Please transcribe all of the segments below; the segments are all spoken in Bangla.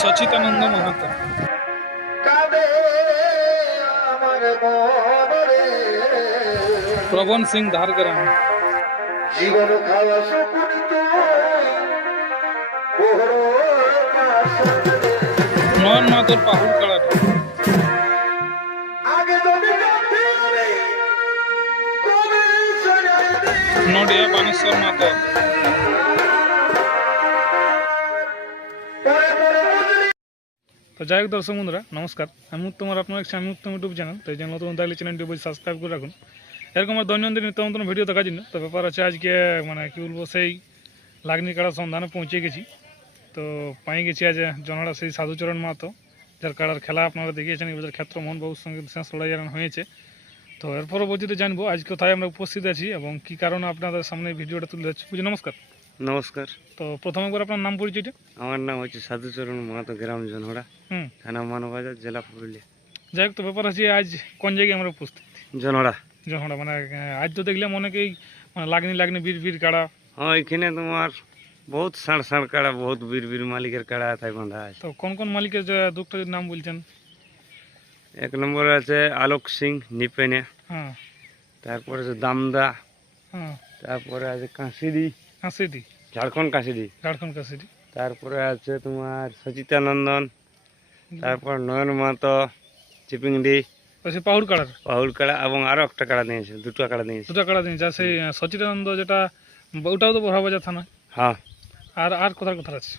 সচিতানন্দ মাহাতো। প্রবণ সিং ধারগ্রাম। জীবন খাওয়া নয়ন মাহাতোর পাহুড় কাড়াটা। নডিয়া বানেশ্বর মাহাতো। তো যাই হোক দর্শক বন্ধুরা নমস্কার, আমি উত্তম আর আপনার আমি উত্তম ইউটিউব চ্যানেল। তো এই চ্যানেল নতুন থাকলে চ্যানেলটি বলছি সাবস্ক্রাইব করে রাখুন এরকম আমার দৈনন্দিন নিত্য নতুন ভিডিও দেখার জন্য। তো ব্যাপার আছে আজকে মানে কী বলবো, সেই লাগনি কাড়ার সন্ধানে পৌঁছে গেছি। তো পাই গেছি আজ জনহারা সেই সাধুচরণ মাহাতো, যার কাড়ার খেলা আপনারা দেখিয়েছেন এবছর ক্ষেত্র মোহনবাবুর সঙ্গে শেষ লড়াই হয়েছে। তো এর পরবর্তীতে জানবো আজ কোথায় আমরা উপস্থিত আছি এবং কী কারণে আপনাদের সামনে ভিডিওটা তুলে ধরছি। বুঝি নমস্কার। নমস্কার। তো প্রথম একবার আপনার নাম পরিচয়টা। আমার নাম হচ্ছে সাধুচরণ মাহাতো, গ্রাম জনহরা, থানা মানবাজার, জেলা পুরুলিয়া। যাই হোক, তো ব্যাপার আছে আজ কোন জায়গায় আমরা উপস্থিত? জনহরা। জনহরা মানে আজ তো দেখলাম অনেকেই মানে লাগনি বীর বীর কাড়া। হ্যাঁ, এখানে তোমার বহুত ষাঁড় ষাঁড় কাড়া, বহুত বীর বীর মালিকের কাড়া তাই বাঁধা আছে। তো কোন কোন মালিকের দুটো নাম বলছেন? এক নম্বরে আছে আলোক সিং নিপেনে, হ্যাঁ। তারপরে আছে দামদা, হ্যাঁ। তারপরে আছে কাঁসিদি, কাঁসিদি, ঝাড়খণ্ড কাঁসিদি। ঝাড়খণ্ড কাঁসিদি। তারপরে আছে তোমার সচিতানন্দন, তারপর নয়ন মাহাতো, চিপিংডি, সে পাহুড় কাড়ার পাহুড় কাড়া, এবং আরও একটা কাড়া দিয়েছে, দুটো কাড়া দিয়েছে। দুটো কাড়া দিন যা সেই সচিতানন্দ, যেটা ওটাও তো বড়াবাজার থানা। হ্যাঁ। আর আর কোথায় কোথায় আছে?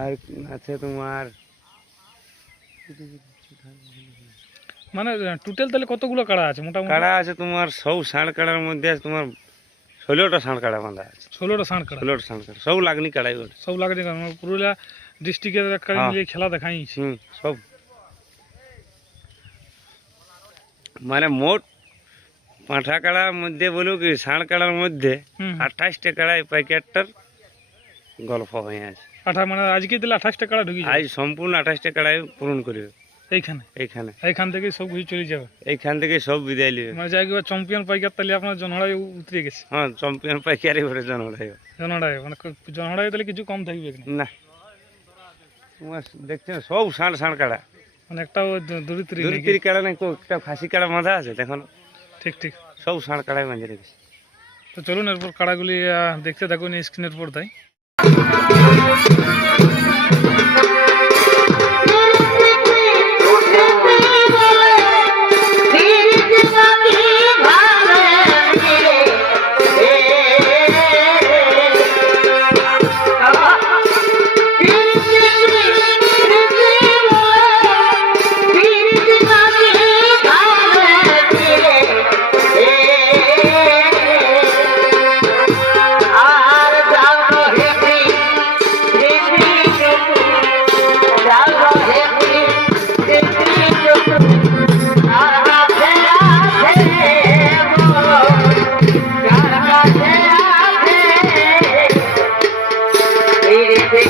আর আছে তোমার মানে টোটাল তাহলে কতগুলো কাড়া আছে মোটামুটি? কাড়া আছে তোমার সব ষাঁড় কাড়ার মধ্যে আছে তোমার 16টা ষাঁড় কাড়া বাঁধা আছে। 16টা ষাঁড় কাড়া। 16টা ষাঁড় কাড়া সব লাগনি কাড়াই ওঠে। সব লাগে পুরুলিয়া ডিস্ট্রিক্টের একটা মিলিয়ে খেলা দেখাইছি। সব মানে মোট পাঁঠা কাড়ার মধ্যে বলো কি ষাঁড় কাড়ার মধ্যে 28টা কাড়াই প্যাকেটটার গল্প হয়ে আছে। মানে আজকে দিলে 28টা কাড়া ঢুকি আজ সম্পূর্ণ 28টা কাড়াই পূরণ করবে এইখান থেকে সব কিছু চলে যাবে। এইখান থেকে সব বিদায় নেবে। মানে যাই চ্যাম্পিয়ন পাইকার তাহলে আপনার জনহড়াই উতরে গেছে। হ্যাঁ, চ্যাম্পিয়ন পাইকারি ঘরে জনহড়াই মানে জনহড়াই তাহলে কিছু কম থাকবে না। তোমার দেখছেন সব ষাঁড় ষাঁড় কাড়া, মানে একটাও দূরত্রি কাড়া নেই, একটা খাসি কাড়া বাঁধা আছে দেখুন। ঠিক ঠিক, সব ষাঁড় কাড়াই বাঁধে রেখেছে। তো চলুন এরপর কাড়াগুলি দেখতে থাকুন স্ক্রিনের পর্দায়।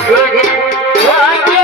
Good.